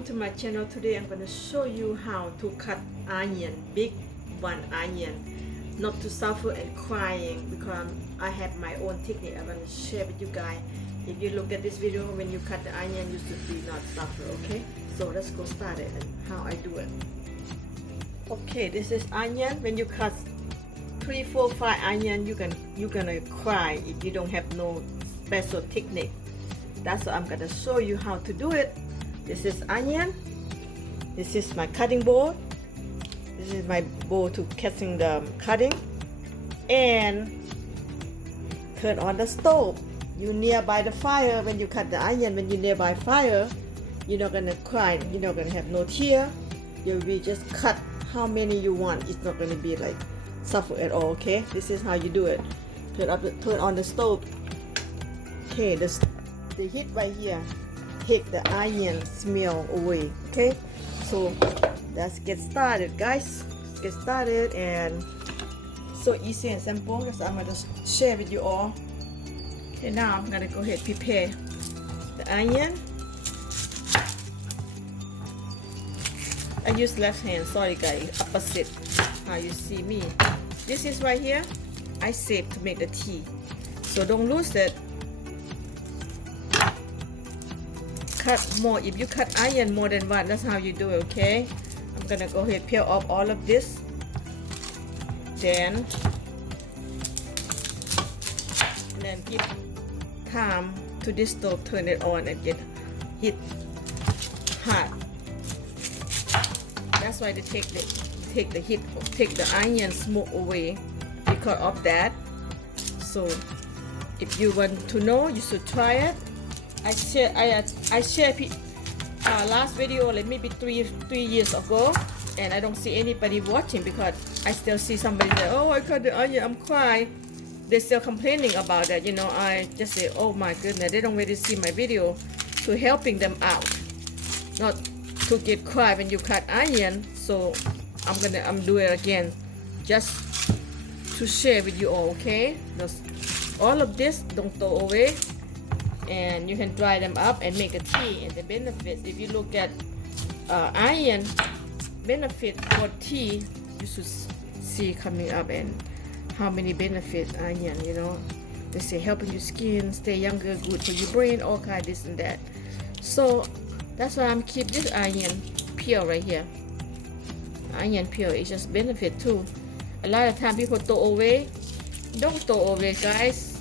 welcome to my channel. Today I'm going to show you how to cut onion, big one onion, not to suffer and crying, because I have my own technique I'm going to share with you guys. If you look at this video, when you cut the onion, you should be not suffer. Okay, so let's go start it and how I do it. Okay, this is onion. When you cut 3, 4, 5 onion, you're gonna cry if you don't have no special technique. That's what I'm gonna show you how to do it. This is onion. This is my cutting board. This is my bowl to catching the cutting. And turn on the stove. You nearby the fire when you cut the onion. When you nearby fire, you're not gonna cry. You're not gonna have no tear. You'll be just cut how many you want. It's not gonna be like suffer at all. Okay, this is how you do it. Turn on the stove. Okay, the heat right here take the onion smell away. Okay, so let's get started, guys. Let's get started, and so easy and simple. Because I'm gonna share with you all. Okay, now I'm gonna go ahead and prepare the onion. I use left hand, sorry guys, opposite how you see me. This is right here, I save to make the tea, so don't lose it. Cut more. If you cut onion more than one, that's how you do it. Okay, I'm gonna go ahead and peel off all of this, then give time to this stove, turn it on and get heat hot. That's why they take the heat, take the onion smoke away because of that. So if you want to know, you should try it. I shared last video like maybe three years ago, and I don't see anybody watching because I still see somebody say, oh, I cut the onion, I'm crying. They're still complaining about that. You know, I just say, oh my goodness, they don't really see my video to helping them out, not to get cry when you cut onion. So I'm doing it again just to share with you all. Okay, all of this don't throw away, and you can dry them up and make a tea. And the benefits, if you look at onion benefit for tea, you should see coming up, and how many benefits onion, you know, they say helping your skin stay younger, good for your brain, all kind of this and that. So that's why I'm keep this onion peel right here. Onion peel is just benefit too. A lot of time people throw away. Don't throw away, guys.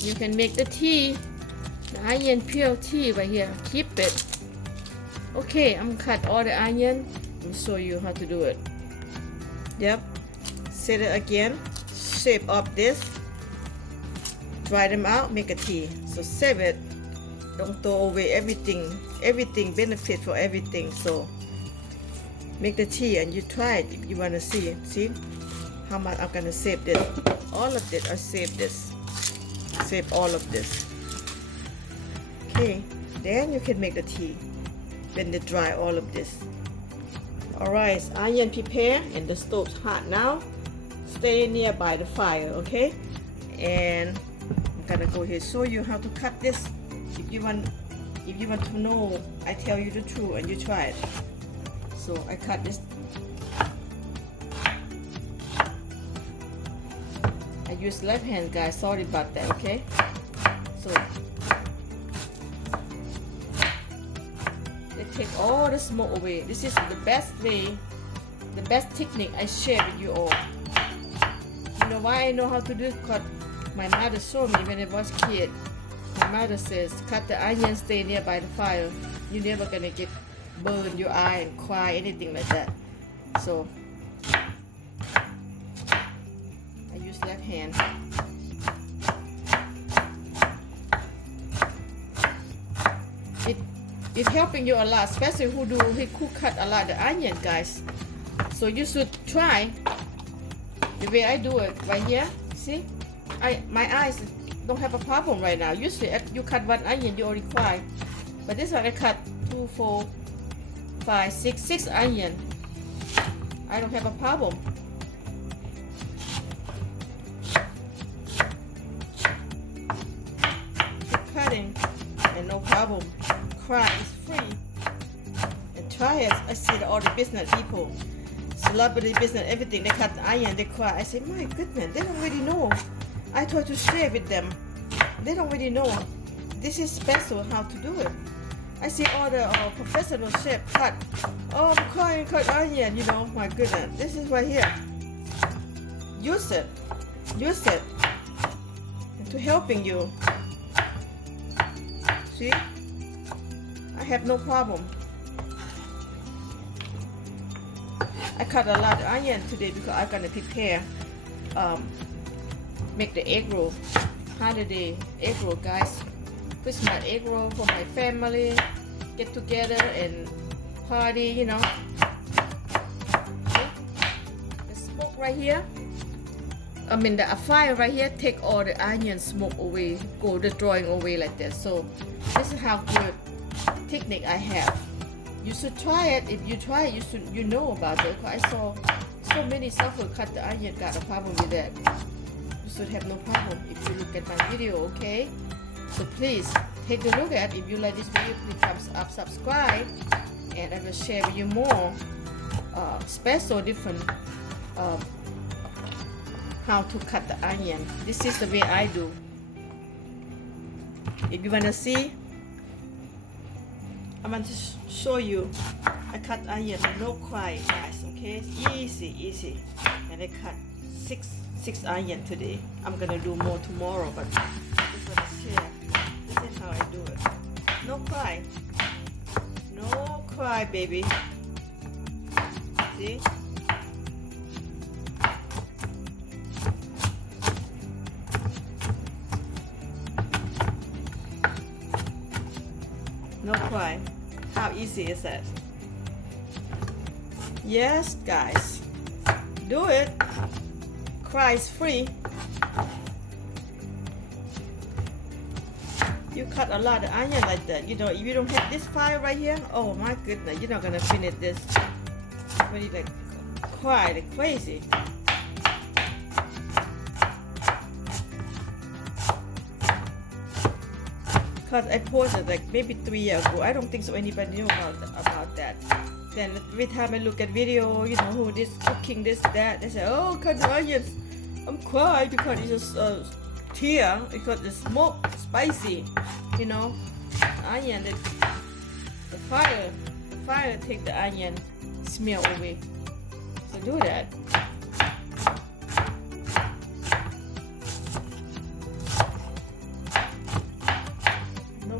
You can make the tea, the onion peel tea right here. Keep it. Okay, I'm cut all the onion and show you how to do it. Yep. Set it again. Shape up this. Dry them out. Make a tea. So save it. Don't throw away everything. Everything benefit for everything. So make the tea and you try it if you want to see it. See how much I'm gonna save this. All of this, I save this. Save all of this. Okay, then you can make the tea when they dry all of this. Alright, onion prepare and the stove's hot now. Stay nearby the fire, okay? And I'm gonna go ahead and show you how to cut this. If you want to know, I tell you the truth and you try it. So I cut this. I use left hand, guys. Sorry about that. Okay. So they take all the smoke away. This is the best way, the best technique I share with you all. You know why I know how to do it? Because my mother showed me when I was a kid. My mother says, cut the onion, stay nearby the fire. You're never gonna get burn your eye and cry, anything like that. So I use left hand. It's helping you a lot, especially who cut a lot of onion, guys. So you should try the way I do it right here. See, my eyes don't have a problem right now. Usually you cut one onion, you already cry, but this one I cut 2, 4, 5, 6 onion. I don't have a problem. Keep cutting and no problem. Cry is free. And try it. I see all the business people, celebrity business, everything. They cut the onion, they cry. I say, my goodness, they don't really know. I try to share with them. They don't really know. This is special how to do it. I see all the professional chef cut. Oh, cut onion. You know, my goodness. This is right here. Use it. Use it. To helping you. See? I have no problem. I cut a lot of onion today because I'm gonna prepare make the egg roll. Holiday egg roll, guys. Christmas egg roll for my family. Get together and party, you know. See? The smoke right here. I mean the fire right here take all the onion smoke away, go the drawing away like that. So this is how good technique I have. You should try it. If you try it, you know about it. I saw so many suffer cut the onion got a problem with that. You should have no problem if you look at my video, okay? So please take a look at. If you like this video, please thumbs up, subscribe, and I will share with you more special different how to cut the onion. This is the way I do. If you wanna see, I'm going to show you. I cut onion, no cry, guys. Okay, easy. And I cut six onion today. I'm gonna do more tomorrow, but I just wanna share. This is how I do it. No cry, baby. See? No cry. How easy is that? Yes, guys. Do it. Cry is free. You cut a lot of onion like that. You know, if you don't have this fire right here, oh my goodness, you're not gonna finish this. When you like cry like crazy. Because I posted like maybe 3 years ago. I don't think so anybody knew about that. Then every time I look at video, you know, who this cooking this that, they say, oh, cut the onions. I'm crying because it's just tear because the smoke spicy, you know. Onion, the fire take the onion smell away. So do that.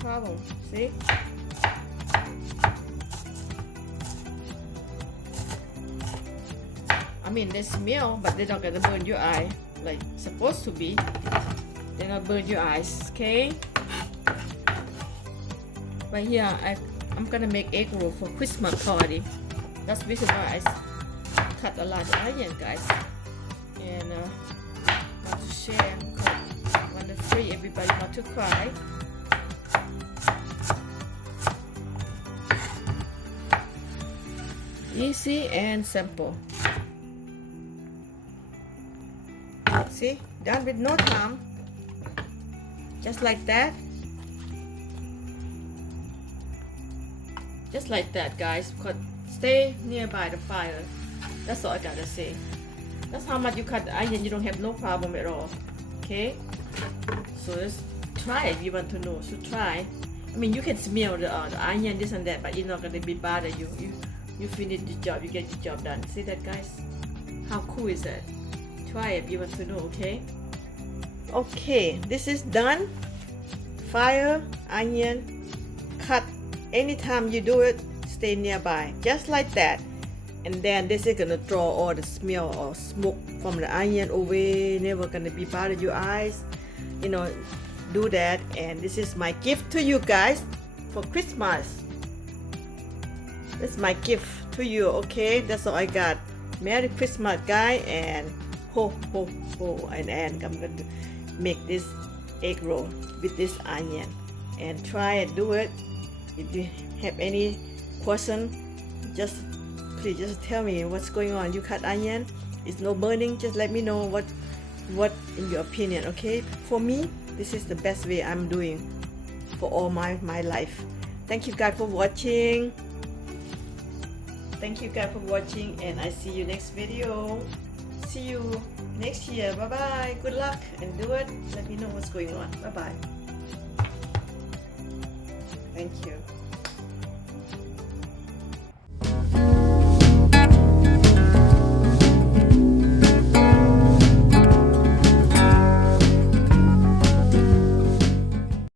Problem. See? I mean, they smell, but they're not gonna burn your eye like supposed to be. They're not burn your eyes, okay? But here, I'm gonna make egg roll for Christmas party. That's the reason why I cut a lot of onion, guys. And want to share. Want to free everybody not to cry. Easy and simple. See, done with no time. Just like that. Just like that, guys. Stay nearby the fire. That's all I gotta say. That's how much you cut the onion. You don't have no problem at all. Okay? So just try it if you want to know. So try. I mean, you can smell the onion, this and that, but it's not gonna be bother you. You finish the job, you get the job done. See that, guys? How cool is that? Try it if you want to know, okay? Okay, this is done. Fire, onion, cut. Anytime you do it, stay nearby. Just like that. And then this is gonna draw all the smell or smoke from the onion away. Never gonna be bother your eyes. You know, do that. And this is my gift to you guys for Christmas. That's my gift to you, okay? That's all I got. Merry Christmas, guys, and ho ho ho. And I'm going to make this egg roll with this onion. And try and do it. If you have any question, please just tell me what's going on. You cut onion, it's no burning. Just let me know what in your opinion, okay? For me, this is the best way I'm doing for all my life. Thank you guys for watching. Thank you guys for watching, and I see you next video. See you next year. Bye bye. Good luck and do it. Let me know what's going on. Bye bye. Thank you.